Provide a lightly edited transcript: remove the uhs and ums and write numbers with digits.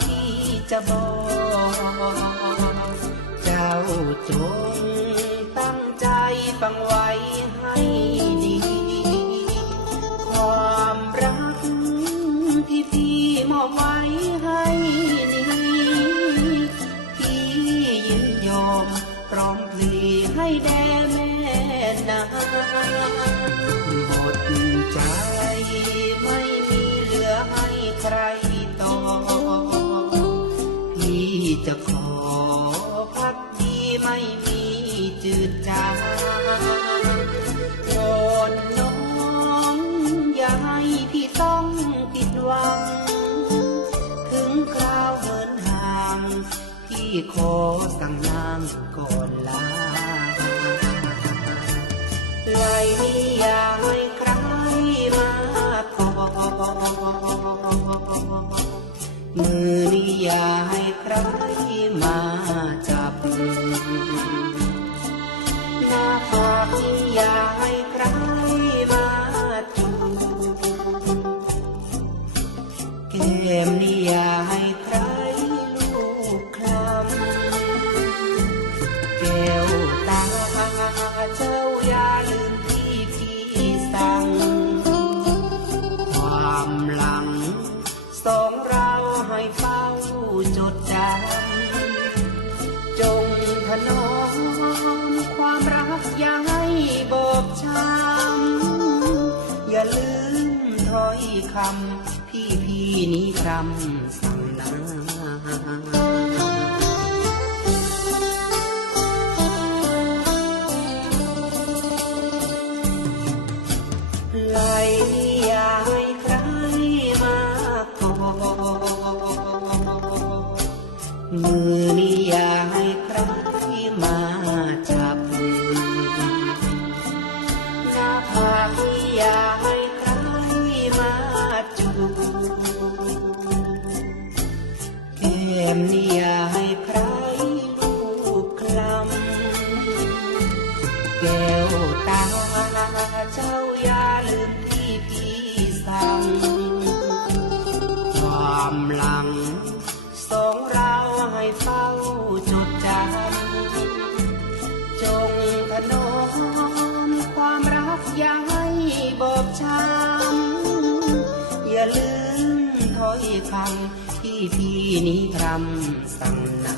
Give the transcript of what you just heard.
พี่จะบอกเจ้าจงตั้งใจฟังไว้ให้ดีความรักที่พี่มอบไว้ให้นี้พี่ยินยอมพร้อมพลีให้แด่แม่นาหมดใจไม่มีเหลือให้ใครต่อพี่จะขอพักดีไม่มีจืดจางโปรดน้องอย่าให้พี่ต้องผิดหวังถึงคราวเดินห่างพี่ขอสั่งนางก่อนลาไล่อย่าให้ใครมาขอมือนี้อย่าให้ใครมาจับหน้าผากนี้อย่าให้ใครมาจูบแก้มนี้อย่าให้ใครลูบคลำแก้วตาเจ้าอย่าลืมที่พี่สั่งความหลังสองเราให้เฝ้าจดจำจงถนอมความรักอย่าให้บอบช้ำอย่าลืมถ้อยคำพี่นี้คำสั่งนาไล่อย่าให้ใครมาขอมือนี้อย่าให้ใครมาจับหน้าผากนี้อย่าให้ใครมาจูบแก้มนี้อย่าให้ใครลูบคลำแก้วตาเจ้าอย่าลืมที่พี่สั่งความหลังสองเราให้เฝ้าจดจำจงถนอมความรักอย่าให้บอบช้ำอย่าลืมถ้อยคำพี่นี้คำสั่งนา